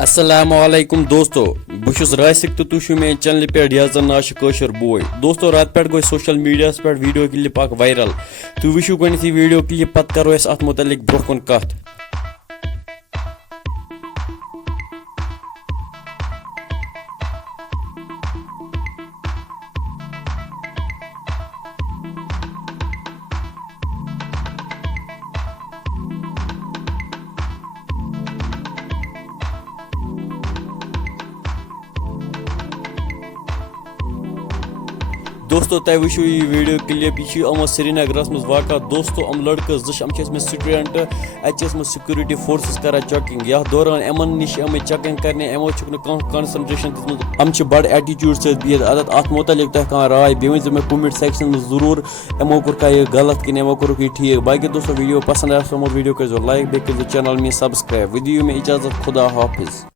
अस्सलामुअलैकुम दोस्तों बहुत रासिक तो तुम मे चैनल पे यह कशर बोय दोस्तों रात पे गई सोशल मीडिया पे वीडियो क्लिप वायरल तुम वो गई वीडियो क्लिप पे करो अत मुतलिक ब्रो कुन कत। दोस्तों तुम वो यह वीडियो क्लिप यह श्रीनगरस मज वाक़ दोस्तों लड़के मे स्टूडेंट अत सिक्योरिटी फोर्सेस कर चेकिंग यह दौरान यमन नश चेकिंग कर यमो कंसंट्रेशन दिख बड़ एटीट्यूड सहित अत मुतलिक तुम कह राय बे वो मे कमेंट सेक्शन में जरूर यमो कोर यह गलत कि यमो कोर यह ठीक बाकी दोस्तों वीडियो पसंद वीडियो कर लाइक बे कर चैनल मे सब्सक्राइब वो दियो मे इजाजत खुदा हाफिज।